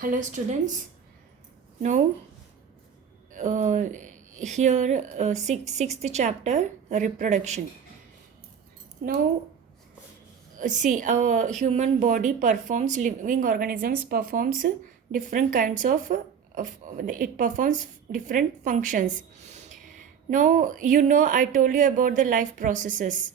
Hello students. Now here sixth chapter reproduction. Now see our human body performs living organisms performs different kinds of it performs different functions. Now I told you about the life processes.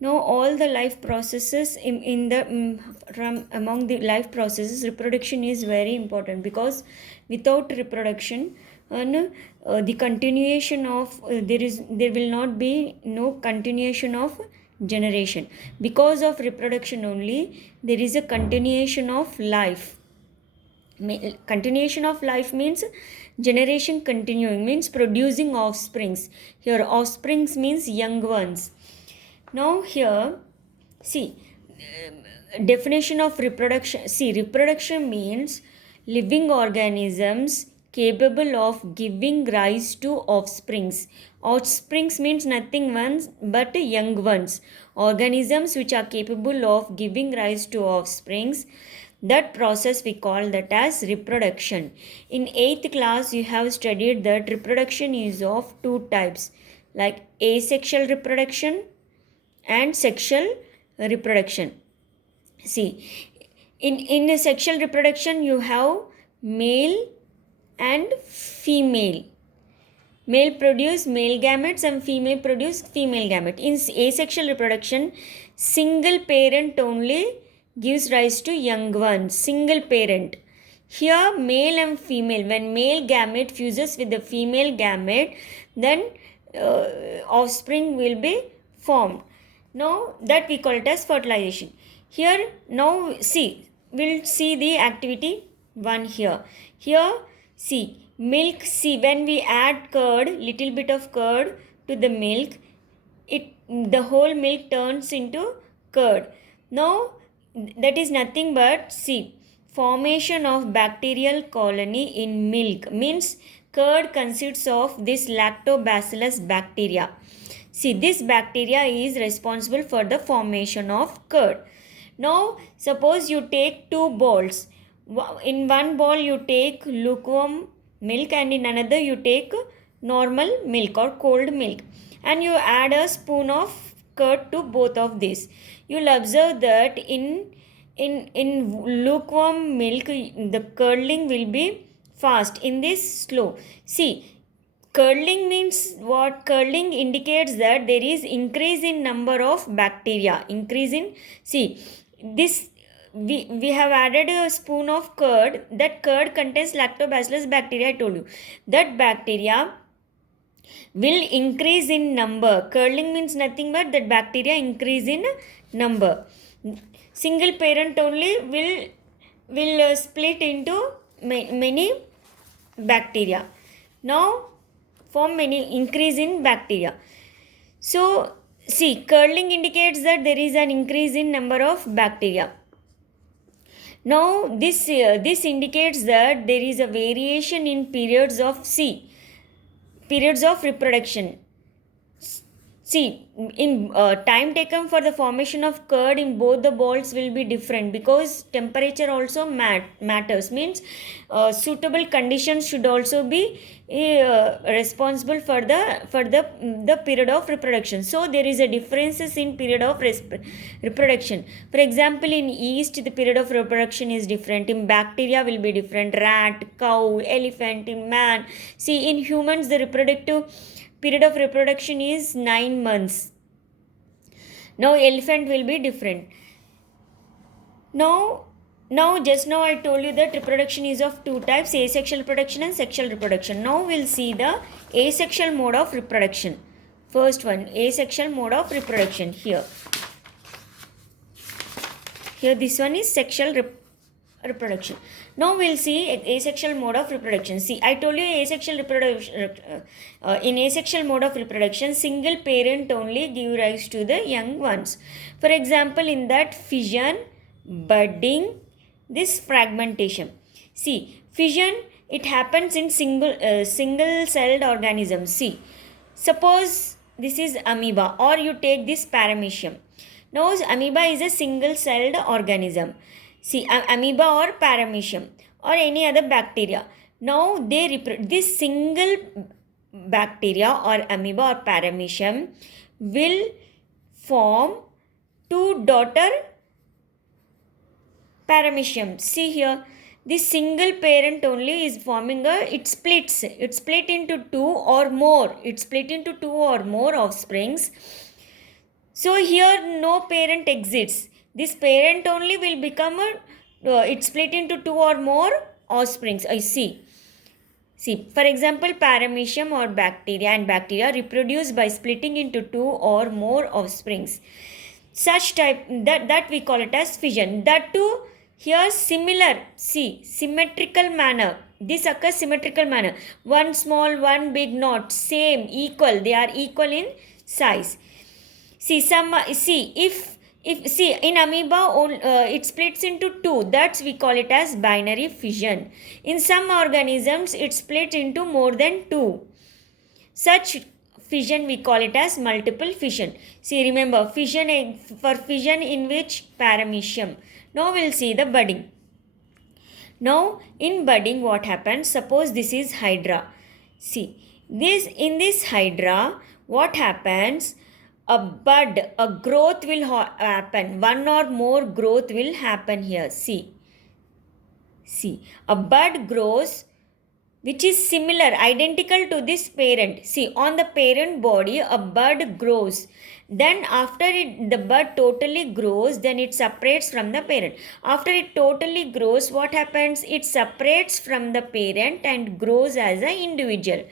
Now all the life processes in the from among the life processes, reproduction is very important, because without reproduction and the continuation of there will not be no continuation of generation. Because of reproduction only there is a continuation of life. Continuation of life means generation continuing, means producing offsprings. Here offsprings means young ones. Now here see, definition of reproduction. See, reproduction means living organisms capable of giving rise to offsprings. Offsprings means nothing ones but young ones. Organisms which are capable of giving rise to offsprings, that process we call that as reproduction. In 8th class you have studied that reproduction is of two types, like asexual reproduction and sexual reproduction. See, in a sexual reproduction you have male and female. Male produce male gametes and female produce female gamete. In asexual reproduction, single parent only gives rise to young ones. Single parent. Here male and female, when male gamete fuses with the female gamete, then offspring will be formed. Now that we call it as fertilization. Here now see, we'll see the activity 1 here. Here see, milk. See, when we add curd, little bit of curd to the milk, the whole milk turns into curd. Now that is nothing but, see, formation of bacterial colony in milk, means curd consists of this lactobacillus bacteria. See, this bacteria is responsible for the formation of curd. Now suppose you take two bowls. In one bowl you take lukewarm milk and in another you take normal milk or cold milk, and you add a spoon of curd to both of these. You'll observe that in lukewarm milk the curdling will be fast, in this slow. See, curdling means what? Curdling indicates that there is increase in number of bacteria. Increase in, see, this we have added a spoon of curd. That curd contains lactobacillus bacteria, I told you. That bacteria will increase in number. Curdling means nothing but that bacteria increase in number. Single parent only will split into many bacteria. Now form many increase in bacteria. So see, curdling indicates that there is an increase in number of bacteria. Now this indicates that there is a variation in periods of periods of reproduction. See, in time taken for the formation of curd in both the bowls will be different, because temperature also matters. Means suitable conditions should also be responsible for the period of reproduction. So there is a differences in period of reproduction. For example, in yeast the period of reproduction is different. In bacteria will be different. Rat, cow, elephant, in man. See, in humans the reproductive period of reproduction is 9 months. Now elephant will be different. Now just now I told you that reproduction is of two types, asexual reproduction and sexual reproduction. Now we'll see the asexual mode of reproduction. First one, asexual mode of reproduction. Here this one is sexual reproduction. Now we'll see asexual mode of reproduction. See, I told you asexual reproduction. In asexual mode of reproduction, single parent only give rise to the young ones. For example, in that fission, budding, this fragmentation. See, fission, it happens in single celled organisms. See, suppose this is amoeba, or you take this paramecium. Now amoeba is a single celled organism. See, amoeba or paramecium or any other bacteria. Now this single bacteria or amoeba or paramecium will form two daughter paramecium. See here, this single parent only is forming it split into two or more. It split into two or more offsprings. So here no parent exists. This parent only will become it split into two or more offsprings. I see. See, for example, paramecium or bacteria reproduce by splitting into two or more offsprings. Such type that we call it as fission. That too here similar. See, symmetrical manner. This occurs symmetrical manner. One small, one big, not same, equal. They are equal in size. See, if see in amoeba it splits into two. That's we call it as binary fission. In some organisms it splits into more than two. Such fission we call it as multiple fission. See, remember fission for fission in which paramecium. Now we'll see the budding. Now in budding what happens? Suppose this is hydra. See, in this hydra what happens? A bud, a growth will happen. One or more growth will happen here. See, a bud grows which is similar, identical to this parent. See, on the parent body a bud grows. Then after the bud totally grows, then it separates from the parent. After it totally grows, what happens? It separates from the parent and grows as an individual.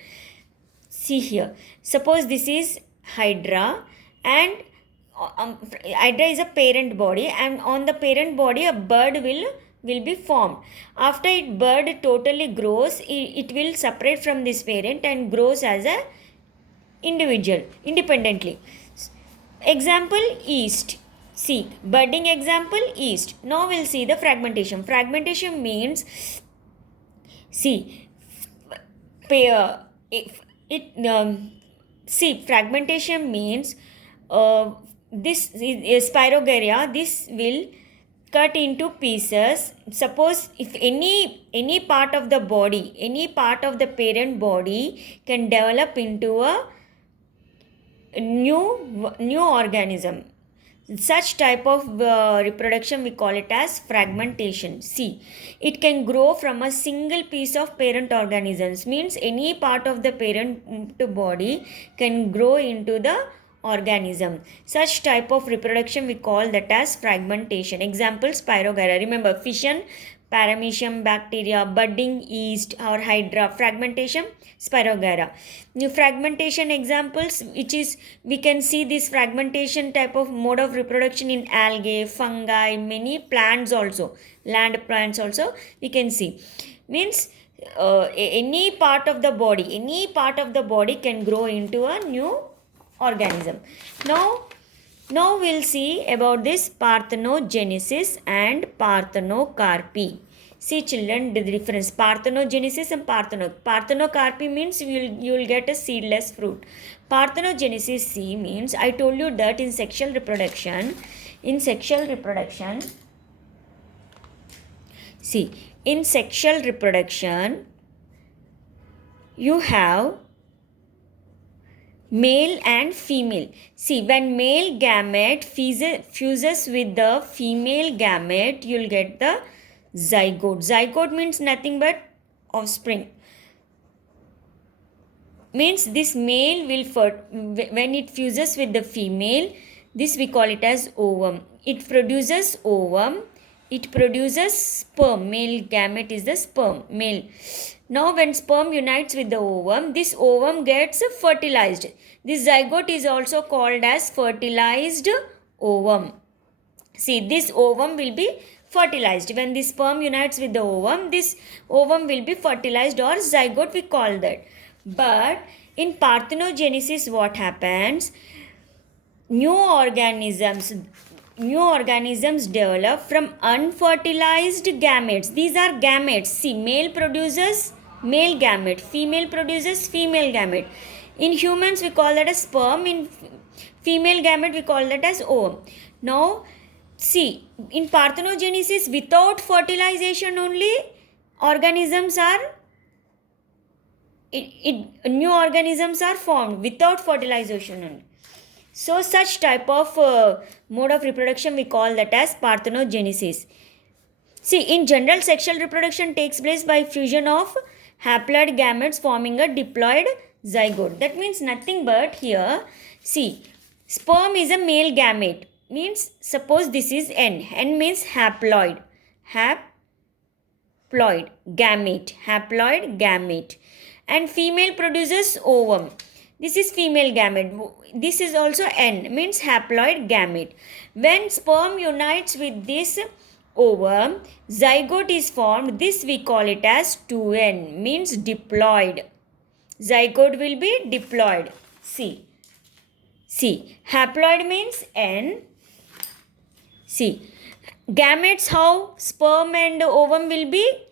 See here, suppose this is hydra, and hydra is a parent body, and on the parent body a bud will be formed. After it bud totally grows, it will separate from this parent and grows as a individual independently. Example, yeast. See, budding example, yeast. Now we'll see the fragmentation. Fragmentation means, see, see, fragmentation means this is Spirogyra. This will cut into pieces. Suppose if any part of the body, any part of the parent body can develop into a new organism. Such type of reproduction we call it as fragmentation. See, it can grow from a single piece of parent organisms. Means any part of the parent body can grow into the organism. Such type of reproduction we call that as fragmentation. Example, Spirogyra. Remember, fission, paramecium, bacteria, budding, yeast or hydra. Fragmentation, Spirogyra. New fragmentation examples, which is we can see this fragmentation type of mode of reproduction in algae, fungi, many plants also, land plants also we can see. Means any part of the body can grow into a new organism. Now we'll see about this parthenogenesis and parthenocarpy. See children, the difference parthenogenesis and parthenocarpy means you will get a seedless fruit. Parthenogenesis, see, means I told you that in sexual reproduction, see, in sexual reproduction you have male and female. See, when male gamete fuses with the female gamete, you'll get the zygote. Zygote means nothing but offspring. Means this male will, when it fuses with the female, this we call it as ovum. It produces ovum. It produces sperm. Male gamete is the sperm, male. Now when sperm unites with the ovum, this ovum gets fertilized. This zygote is also called as fertilized ovum. See, this ovum will be fertilized. When the sperm unites with the ovum, this ovum will be fertilized, or zygote we call that. But in parthenogenesis what happens? New organisms develop from unfertilized gametes. These are gametes. See, male produces male gamete, female produces female gamete. In humans we call that as sperm. In female gamete we call that as ovum. Now See, in parthenogenesis, without fertilization only, organisms are new organisms are formed without fertilization only. So such type of mode of reproduction we call that as parthenogenesis. See, in general, sexual reproduction takes place by fusion of haploid gametes forming a diploid zygote. That means nothing but here, see, sperm is a male gamete. Means, suppose this is N. N means haploid. Haploid gamete. And female produces ovum. This is female gamete. This is also N, means haploid gamete. When sperm unites with this ovum, zygote is formed. This we call it as 2N, means diploid. Zygote will be diploid. See, haploid means N. See, gametes, how sperm and ovum will be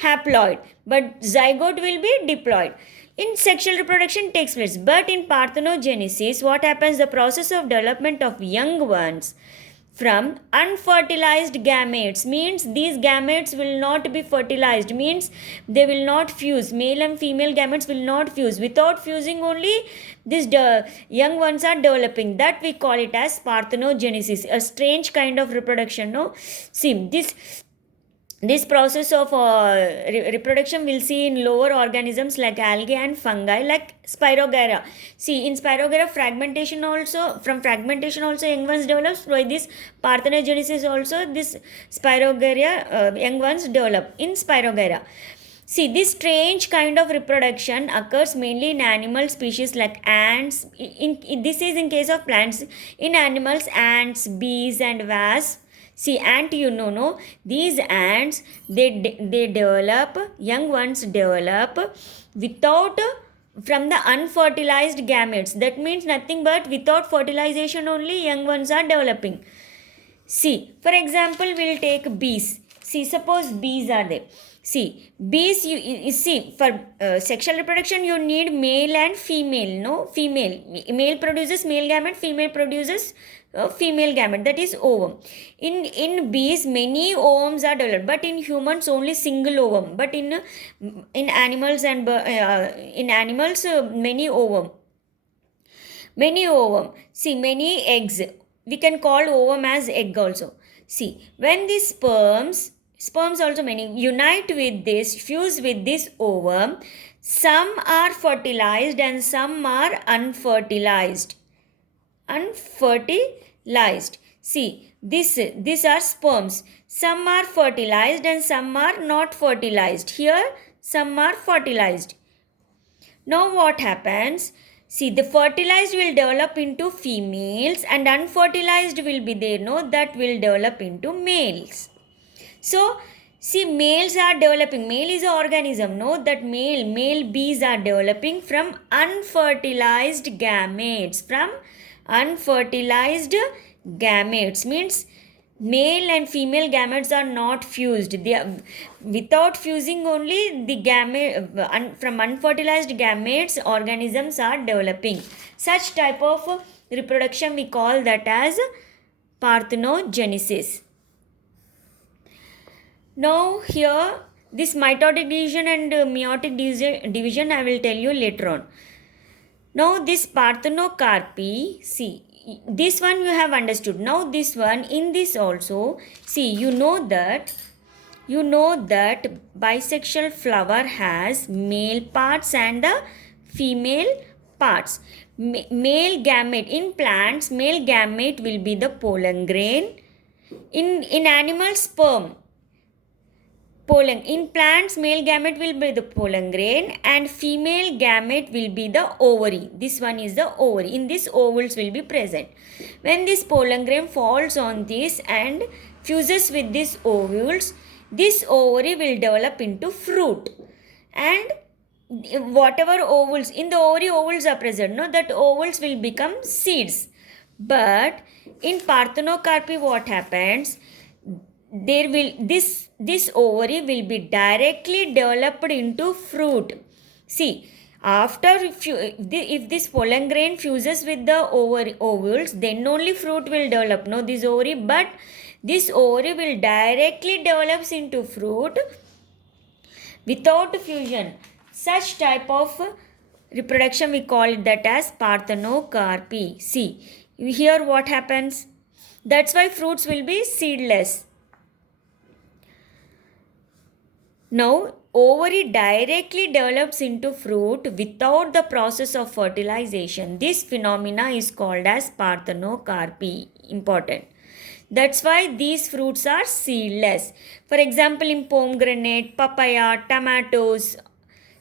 haploid, but zygote will be diploid. In sexual reproduction takes place, but in parthenogenesis, what happens? The process of development of young ones from unfertilized gametes, means these gametes will not be fertilized, means they will not fuse. Male and female gametes will not fuse. Without fusing only, these young ones are developing. That we call it as parthenogenesis, a strange kind of reproduction. No, see, this process of reproduction we'll see in lower organisms like algae and fungi like Spirogyra. See, in Spirogyra, fragmentation also young ones develops. By this parthenogenesis also, this Spirogyra young ones develop in Spirogyra. See, this strange kind of reproduction occurs mainly in animal species like ants. This is in case of plants. In animals, ants, bees and wasps. See, ant, no, these ants, they develop, young ones develop without, from the unfertilized gametes. That means nothing but without fertilization only young ones are developing. See, for example, we'll take bees. See, suppose bees are there. See, bees, you see, for sexual reproduction, you need male and female, no? Male produces male gamete, female produces female gamete, that is ovum. In bees, many ovums are developed, but in humans, only single ovum. But in animals and many ovum. See, many eggs. We can call ovum as egg also. See, when these sperms also many unite with this, fuse with this ovum, some are fertilized and some are unfertilized. See, these are sperms. Some are fertilized and some are not fertilized. Here, some are fertilized. Now what happens? See, the fertilized will develop into females and unfertilized will be there, no? That will develop into males. So, see, males are developing. Male is an organism, no? That male bees are developing from unfertilized gametes. Means male and female gametes are not fused. They are, without fusing only the gamete, from unfertilized gametes, organisms are developing. Such type of reproduction we call that as parthenogenesis. Now here, this mitotic division and meiotic division I will tell you later on. Now this parthenocarpy, see, this one you have understood. Now this one, in this also, see, you know that bisexual flower has male parts and the female parts. Male gamete, in plants, male gamete will be the pollen grain. In animals, sperm. Pollen. In plants, male gamete will be the pollen grain and female gamete will be the ovary. This one is the ovary. In this, ovules will be present. When this pollen grain falls on this and fuses with these ovules, this ovary will develop into fruit. And whatever ovules, in the ovary ovules are present, no? That ovules will become seeds. But in parthenocarpy, what happens? There will this ovary will be directly developed into fruit. See, After if this pollen grain fuses with the ovules, then only fruit will develop. No, this ovary, but this ovary will directly develops into fruit without fusion. Such type of reproduction we call it that as parthenocarpy. See, here what happens? That's why fruits will be seedless. Now, ovary directly develops into fruit without the process of fertilization. This phenomena is called as parthenocarpy. Important. That's why these fruits are seedless. For example, in pomegranate, papaya, tomatoes.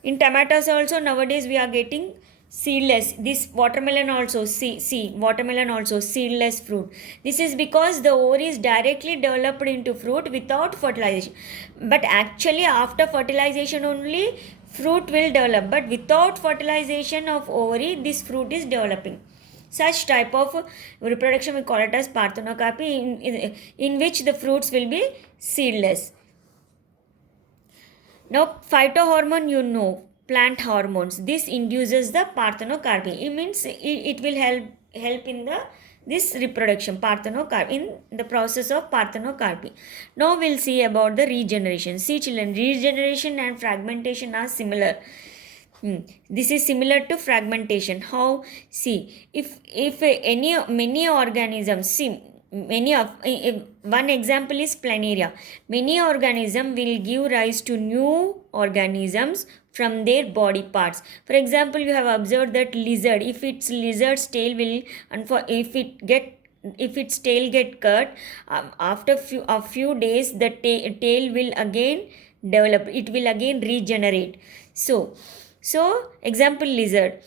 In tomatoes also nowadays we are getting seedless. This watermelon also, watermelon also seedless fruit. This is because the ovary is directly developed into fruit without fertilization. But actually after fertilization only fruit will develop. But without fertilization of ovary, this fruit is developing. Such type of reproduction we call it as parthenocarpy, in which the fruits will be seedless. Now, phytohormone, plant hormones. This induces the parthenocarpy. It means it will help in this reproduction, parthenocarpy, in the process of parthenocarpy. Now we'll see about the regeneration. See children, regeneration and fragmentation are similar. This is similar to fragmentation. How? See, if many organisms, see, one example is planaria. Many organisms will give rise to new organisms from their body parts. For example, you have observed that lizard, if its lizard's tail will, and if its tail get cut, after a few days the tail will again develop. It will again regenerate. So example, lizard.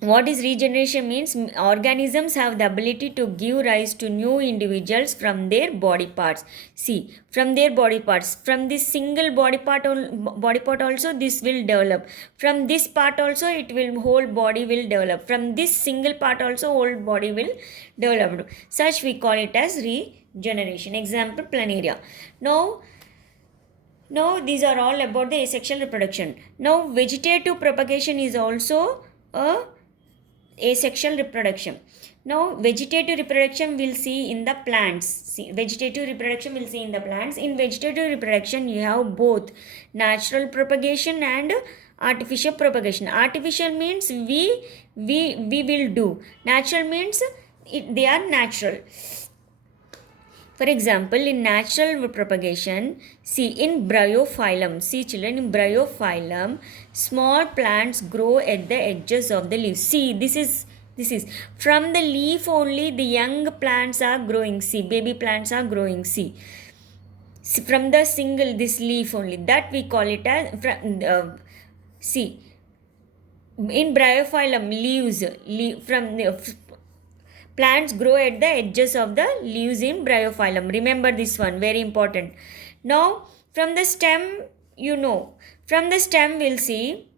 What is regeneration means? Organisms have the ability to give rise to new individuals from their body parts. See, from their body parts, from this single body part also this will develop. From this part also whole body will develop. From this single part also whole body will develop. Such we call it as regeneration. Example, planaria. Now these are all about the asexual reproduction. Now vegetative propagation is also a asexual reproduction. Now vegetative reproduction we'll see in the plants. See, vegetative reproduction we'll see in the plants. In vegetative reproduction you have both natural propagation and artificial propagation. Artificial means we will do. Natural means they are natural. For example, in natural propagation, see in bryophyllum, see children, in bryophyllum, small plants grow at the edges of the leaves. See, this is from the leaf only the young plants are growing. See, baby plants are growing. See, from the single this leaf only, that we call it as see, in bryophyllum leaves from the plants grow at the edges of the leaves in bryophyllum. Remember this one, very important. Now, from the stem, from the stem we'll see.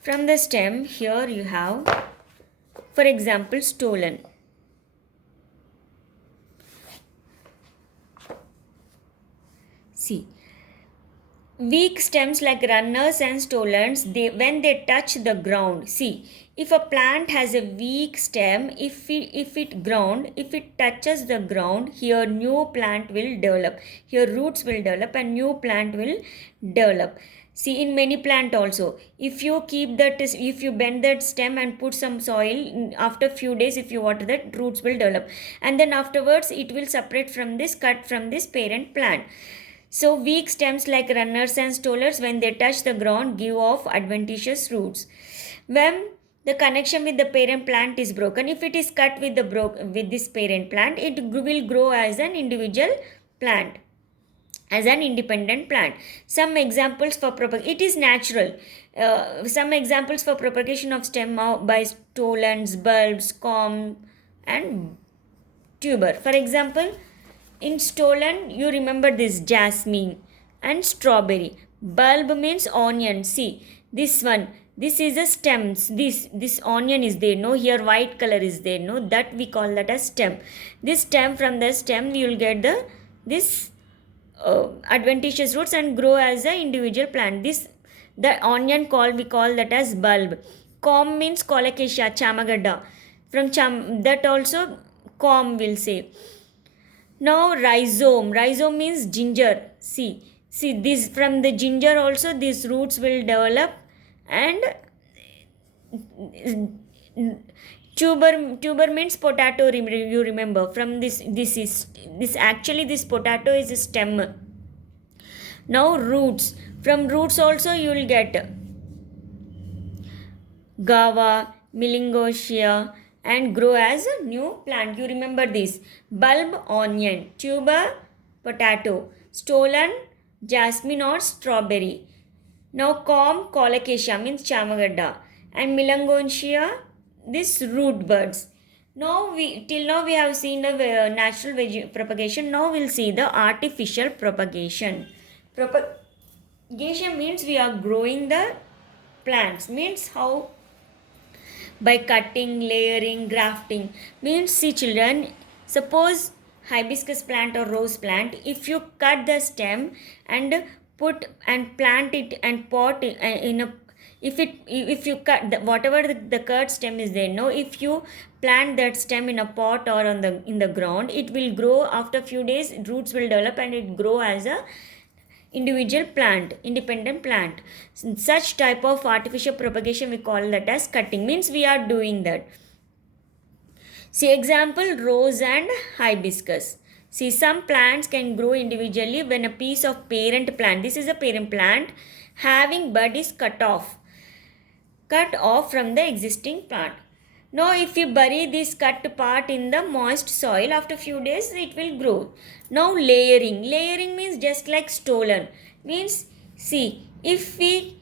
From the stem, here you have, for example, stolon. See, weak stems like runners and stolons, when they touch the ground, see, if a plant has a weak stem, if it touches the ground, here new plant will develop. Here roots will develop and new plant will develop. See, in many plant also, if you bend that stem and put some soil, after few days if you water that, roots will develop. And then afterwards it will separate from this, cut from this parent plant. So weak stems like runners and stolons, when they touch the ground, give off adventitious roots. When the connection with the parent plant is broken, if it is cut with this parent plant, it will grow as an individual plant, as an independent plant. Some examples for propagation, it is natural. Some examples for propagation of stem by stolons, bulbs, corm and tuber. For example, in stolon, you remember this jasmine and strawberry. Bulb means onion. See, this one. This is a stems. This onion is there. No, here white color is there. No, that we call that as stem. This stem, from the stem you will get this adventitious roots and grow as an individual plant. This The onion we call that as bulb. Corm means colocasia, chamagadda. From that also corm will say. Now rhizome means ginger. See this, from the ginger also these roots will develop. And tuber means potato. You remember from this actually this potato is a stem. Now roots, from roots also you will get Gava, Melingotia, and grow as a new plant. You remember this. Bulb, onion. Tuber, potato. Stolon, jasmine or strawberry. Now corm, colocasia means chamagadda. And Melangonia, this root buds. Till now we have seen the natural propagation. Now we'll see the artificial propagation. Propagation means we are growing the plants. Means how? By cutting, layering, grafting. Means, see children, suppose hibiscus plant or rose plant, if you cut the stem and put and plant it and pot it in a, if you cut whatever the cut stem is there, no, if you plant that stem in a pot or in the ground, it will grow. After few days roots will develop and it grow as a individual plant, independent plant. Such type of artificial propagation we call that as cutting. Means we are doing that. See example, rose and hibiscus. See, some plants can grow individually when a piece of parent plant, this is a parent plant, having bud is cut off from the existing plant. Now if you bury this cut part in the moist soil, after few days it will grow. Now layering means just like stolon. Means, see, if we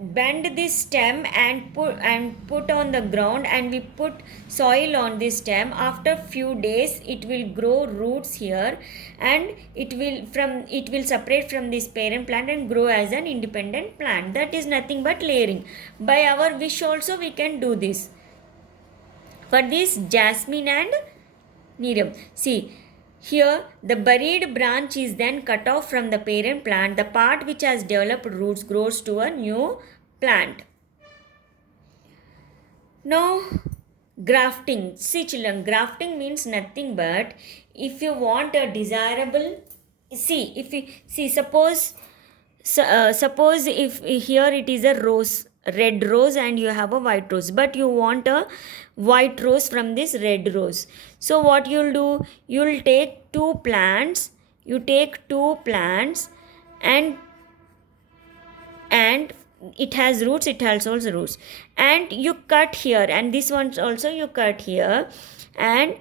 bend this stem and put on the ground and we put soil on this stem, after few days it will grow roots here and it will separate from this parent plant and grow as an independent plant. That is nothing but layering. By our wish also we can do this. For this jasmine and neem, see here the buried branch is then cut off from the parent plant. The part which has developed roots grows to a new plant. Now grafting. See children, grafting means nothing but if you want a desirable, suppose if here it is a rose, red rose, and you have a white rose, but you want a white rose from this red rose. So what you'll do, you'll take two plants, and it has roots, it has also roots, and you cut here, and this one also you cut here, and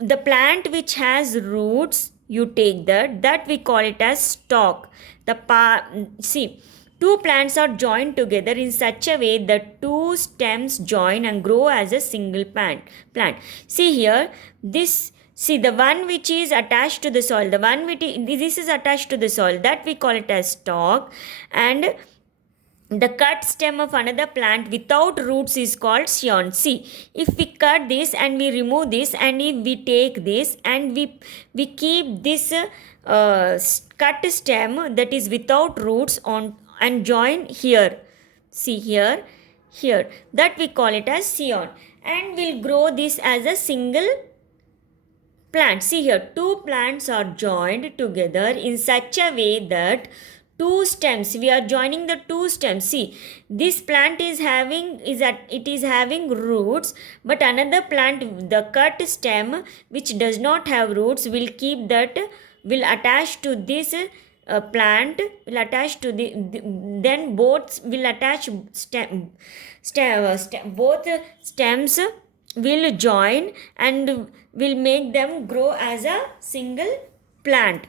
the plant which has roots, you take that we call it as stalk. See, two plants are joined together in such a way that two stems join and grow as a single plant. See here, the one which is attached to the soil, this is attached to the soil, that we call it as stalk, and the cut stem of another plant without roots is called scion. See, if we cut this and we remove this, and if we take this and we keep this cut stem that is without roots on and join here, see here, that we call it as scion, and we'll grow this as a single plant. See here, two plants are joined together in such a way that two stems, we are joining the two stems. See, this plant is having roots, but another plant, the cut stem which does not have roots, will attach to this plant, will attach to then both will attach both stems will join and will make them grow as a single plant.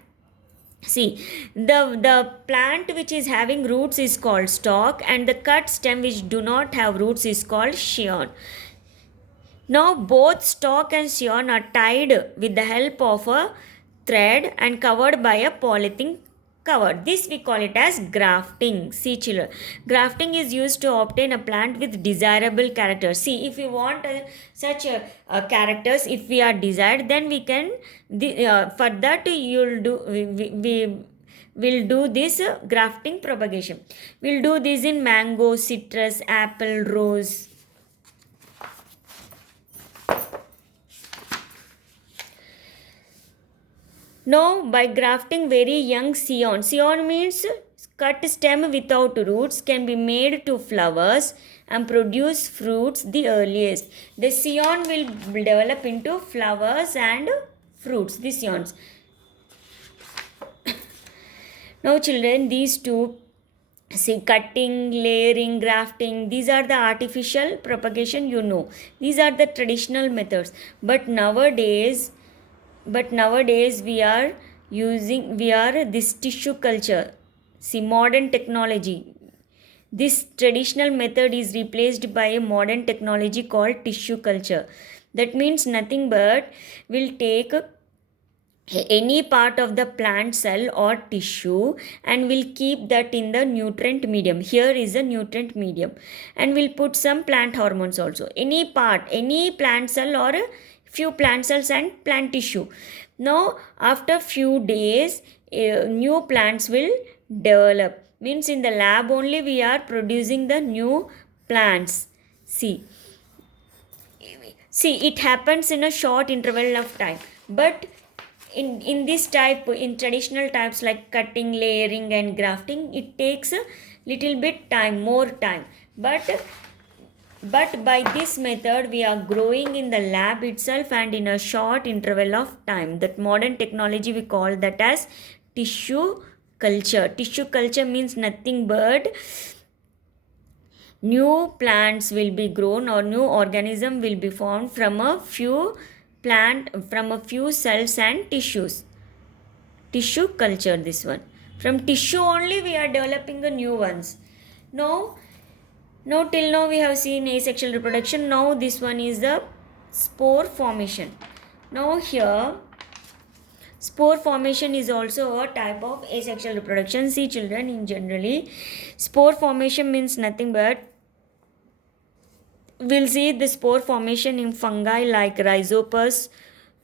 See, the plant which is having roots is called stalk, and the cut stem which do not have roots is called scion. Now both stalk and scion are tied with the help of a thread and covered by a polythene cover. This we call it as grafting. See children, grafting is used to obtain a plant with desirable characters. See, if you want such characters, if we are desired, then we can for that you'll do will do this grafting propagation. We'll do this in mango, citrus, apple, rose. Now, by grafting very young scion, scion means cut stem without roots, can be made to flowers and produce fruits the earliest. The scion will develop into flowers and fruits, the scions. Now, children, these two, see, cutting, layering, grafting, these are the artificial propagation, you know. These are the traditional methods. But nowadays we are this tissue culture. See, modern technology. This traditional method is replaced by a modern technology called tissue culture. That means nothing but will take any part of the plant cell or tissue and will keep that in the nutrient medium. Here is a nutrient medium, and we'll put some plant hormones also. Any part, any plant cell or a few plant cells and plant tissue. Now, after few days, new plants will develop. Means in the lab only we are producing the new plants. See, it happens in a short interval of time. But in this type, in traditional types like cutting, layering and grafting, it takes a little bit time, more time. But by this method we are growing in the lab itself and in a short interval of time. That modern technology, we call that as tissue culture. Tissue culture means nothing but new plants will be grown or new organism will be formed from a few cells and tissues. Tissue culture, this one. From tissue only we are developing the new ones. Now till now we have seen asexual reproduction. Now this one is the spore formation. Now here, spore formation is also a type of asexual reproduction. See children, in generally, spore formation means nothing but, we'll see the spore formation in fungi like Rhizopus,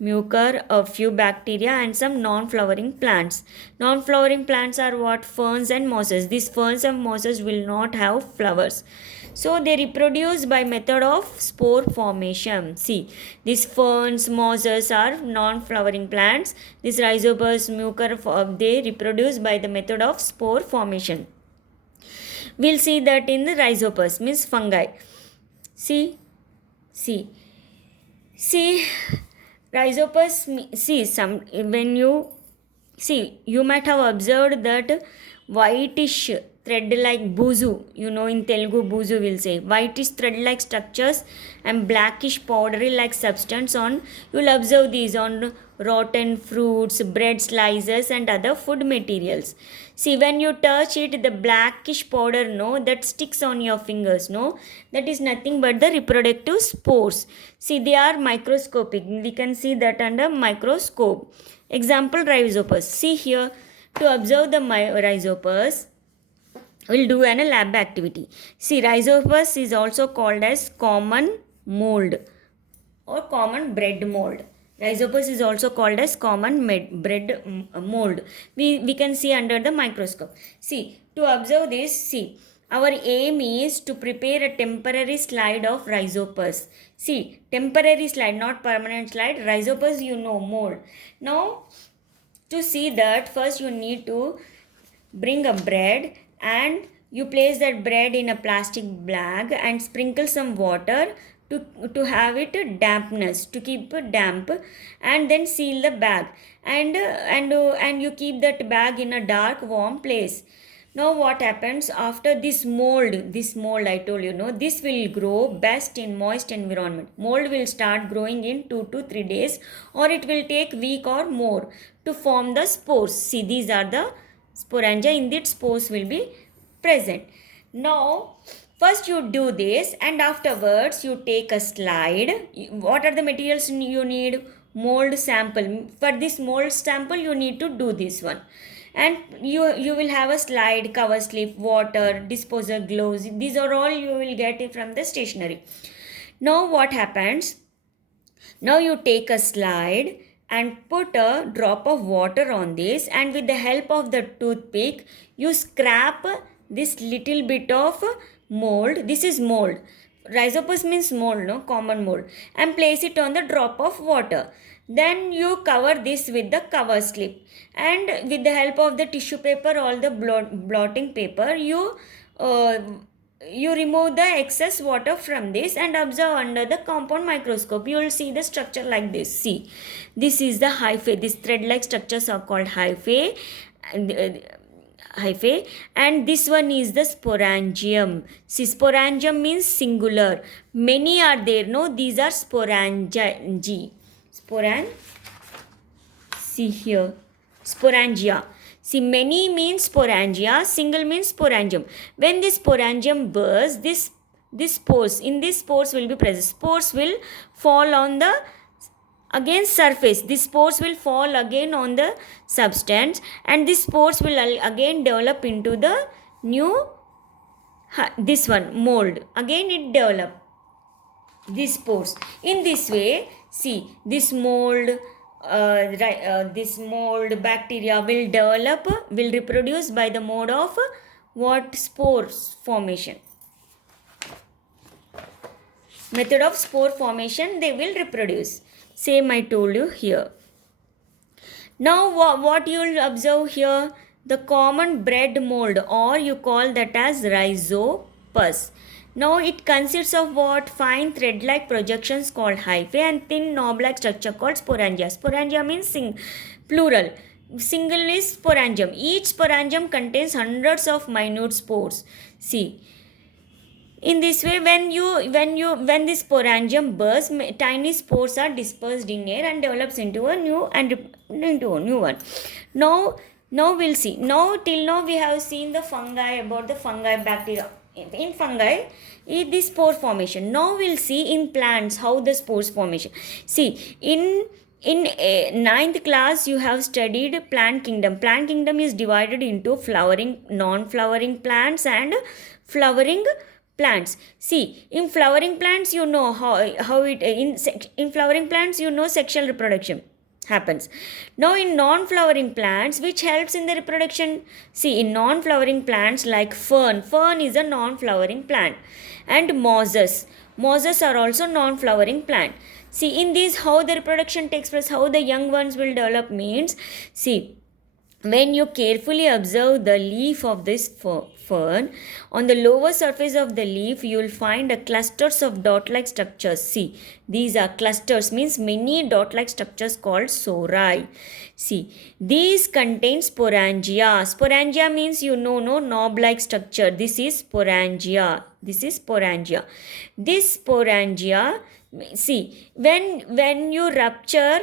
Mucor, a few bacteria and some non-flowering plants. Non-flowering plants are what? Ferns and mosses. These ferns and mosses will not have flowers. So they reproduce by method of spore formation. See, these ferns, mosses are non-flowering plants. This Rhizopus, Mucor, they reproduce by the method of spore formation. We'll see that in the Rhizopus, means fungi. See, Rhizopus, you might have observed that whitish thread like buzu, in Telugu buzu will say, whitish thread like structures and blackish powdery like substance on, you'll observe these on rotten fruits, bread slices and other food materials. See, when you touch it, the blackish powder, that sticks on your fingers, that is nothing but the reproductive spores. See, they are microscopic. We can see that under microscope. Example, Rhizopus. See here, to observe the Rhizopus, we'll do a lab activity. See, Rhizopus is also called as common mold or common bread mold. Rhizopus is also called as common bread mold. We can see under the microscope. See, to observe this, see, our aim is to prepare a temporary slide of Rhizopus. See, temporary slide, not permanent slide. Rhizopus, mold. Now, to see that, first you need to bring a bread and you place that bread in a plastic bag and sprinkle some water to have it dampness, to keep it damp, and then seal the bag and you keep that bag in a dark warm place. Now what happens after this mold I told you, this will grow best in moist environment. Mold will start growing in 2 to 3 days, or it will take week or more to form the spores. See, these are the sporangia. In that, spores will be present. Now first you do this and afterwards you take a slide. What are the materials you need? Mold sample. For this mold sample you need to do this one. And you will have a slide, cover slip, water, disposer, gloves. These are all you will get from the stationery. Now what happens? Now you take a slide and put a drop of water on this, and with the help of the toothpick you scrape this little bit of mold. This is mold. Rhizopus means mold, no, common mold, and place it on the drop of water. Then you cover this with the cover slip, and with the help of the tissue paper or the blotting paper you remove the excess water from this and observe under the compound microscope. You will see the structure like this. See, this is the hyphae. These thread like structures are called hyphae, and this one is the sporangium. See, sporangium means singular. Many are there, no? These are sporangi. See here, sporangia. See, many means sporangia, single means sporangium. When this sporangium bursts, this spores, in this spores will be present. Spores will fall on the again surface. These spores will fall again on the substance, and these spores will again develop into the new this one mold. Again it develop these spores. In this way, see, this mold bacteria will develop, will reproduce by the mode of what? Spores formation. Method of spore formation, they will reproduce. Same I told you here. Now what you will observe here? The common bread mold, or you call that as rhizopus. Now it consists of what? Fine thread-like projections called hyphae and thin knob-like structure called sporangia. Sporangia means plural. Single is sporangium. Each sporangium contains hundreds of minute spores. See, in this way, when this sporangium bursts, tiny spores are dispersed in air and develops into a new one. Now we'll see. Till now we have seen the fungi, about the fungi, bacteria. In fungi, this spore formation. Now we'll see in plants how the spores formation. See, in 9th class you have studied plant kingdom. Plant kingdom is divided into flowering, non-flowering plants and flowering plants. See, in flowering plants you know in flowering plants you know sexual reproduction happens. Now in non-flowering plants, which helps in the reproduction? See, in non-flowering plants like fern is a non-flowering plant, and mosses are also non-flowering plant. See, in these how the reproduction takes place, how the young ones will develop means, see, when you carefully observe the leaf of this fern, on the lower surface of the leaf you will find clusters of dot-like structures. See, these are clusters, means many dot-like structures called sori. See, these contain sporangia. Sporangia means knob-like structure. This is sporangia. This sporangia, see, when you rupture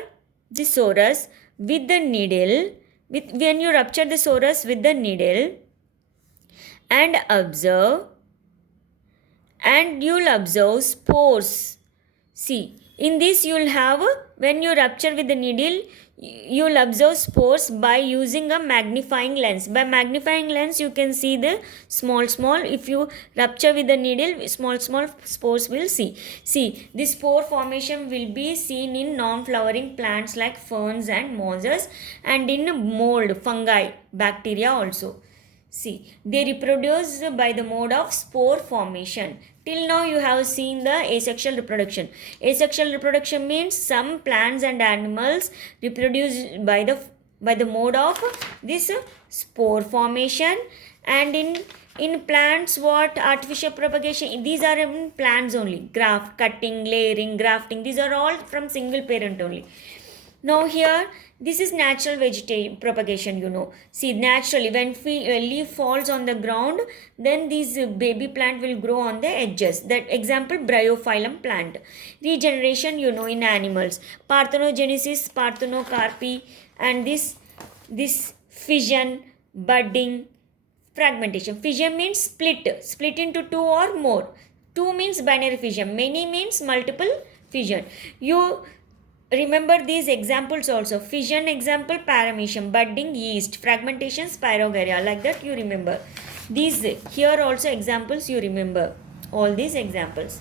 the sorus with the needle, when you rupture the sorus with the needle and you'll observe spores. See, in this you'll have, when you rupture with the needle, you'll observe spores by using a magnifying lens. By magnifying lens you can see the small, if you rupture with the needle, small spores will see. See, this spore formation will be seen in non-flowering plants like ferns and mosses, and in mold, fungi, bacteria also. See, they reproduce by the mode of spore formation. Till now you have seen the asexual reproduction. Asexual reproduction means some plants and animals reproduce by the mode of this spore formation, and in plants what? Artificial propagation. These are in plants only. Cutting, layering, grafting, these are all from single parent only. Now here, this is natural vegetation propagation, See, naturally when leaf falls on the ground, then this baby plant will grow on the edges. That example, bryophyllum plant. Regeneration, in animals. Parthenogenesis, parthenocarpy, and this fission, budding, fragmentation. Fission means split into two or more. Two means binary fission. Many means multiple fission. You remember these examples also. Fission example, paramecium, budding, yeast, fragmentation, spirogyra. Like that you remember. These here also examples you remember. All these examples.